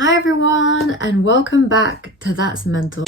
Hi everyone, and welcome back to That's Mental.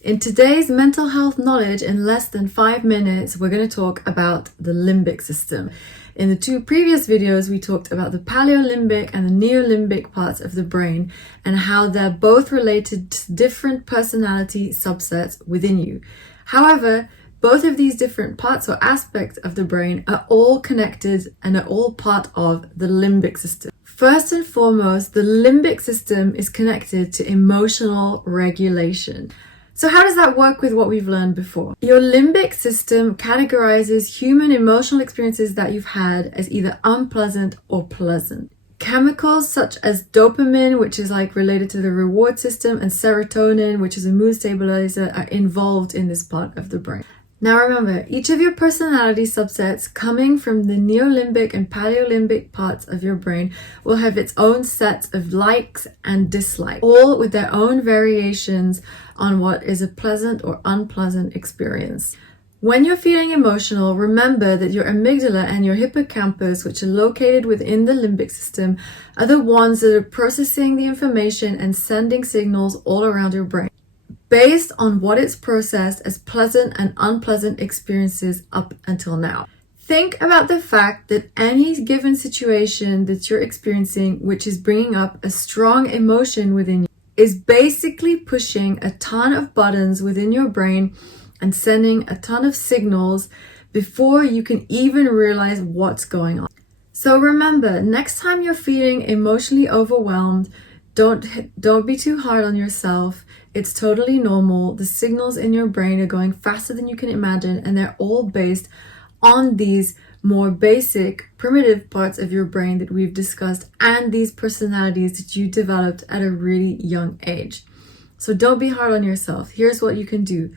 In today's mental health knowledge in less than 5 minutes, we're going to talk about the limbic system. In the two previous videos, we talked about the paleolimbic and the neolimbic parts of the brain and how they're both related to different personality subsets within you. However, both of these different parts or aspects of the brain are all connected and are all part of the limbic system. First and foremost, the limbic system is connected to emotional regulation. So how does that work with what we've learned before? Your limbic system categorizes human emotional experiences that you've had as either unpleasant or pleasant. Chemicals such as dopamine, which is related to the reward system, and serotonin, which is a mood stabilizer, are involved in this part of the brain. Now remember, each of your personality subsets coming from the neolimbic and paleolimbic parts of your brain will have its own sets of likes and dislikes, all with their own variations on what is a pleasant or unpleasant experience. When you're feeling emotional, remember that your amygdala and your hippocampus, which are located within the limbic system, are the ones that are processing the information and sending signals all around your brain, based on what it's processed as pleasant and unpleasant experiences up until now. Think about the fact that any given situation that you're experiencing, which is bringing up a strong emotion within you, is basically pushing a ton of buttons within your brain and sending a ton of signals before you can even realize what's going on. So remember, next time you're feeling emotionally overwhelmed, don't be too hard on yourself. It's totally normal. The signals in your brain are going faster than you can imagine, and they're all based on these more basic, primitive parts of your brain that we've discussed and these personalities that you developed at a really young age. So don't be hard on yourself. Here's what you can do.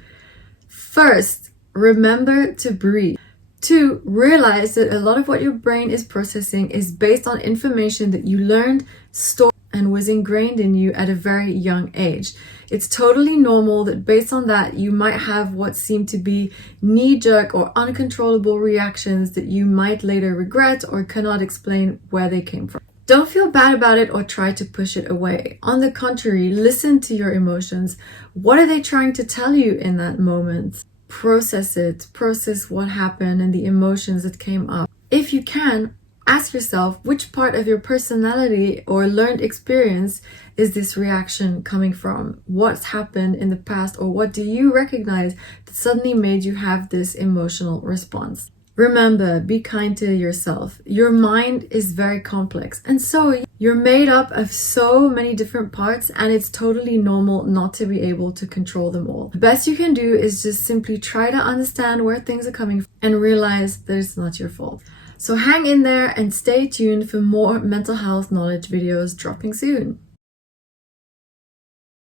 First, remember to breathe. 2, realize that a lot of what your brain is processing is based on information that you learned, stored, and was ingrained in you at a very young age. It's totally normal that based on that, you might have what seem to be knee-jerk or uncontrollable reactions that you might later regret or cannot explain where they came from. Don't feel bad about it or try to push it away. On the contrary, listen to your emotions. What are they trying to tell you in that moment? Process it. Process what happened and the emotions that came up. If you can, ask yourself, which part of your personality or learned experience is this reaction coming from? What's happened in the past, or what do you recognize that suddenly made you have this emotional response? Remember, be kind to yourself. Your mind is very complex, and so you're made up of so many different parts, and it's totally normal not to be able to control them all. The best you can do is just simply try to understand where things are coming from and realize that it's not your fault. So hang in there and stay tuned for more mental health knowledge videos dropping soon.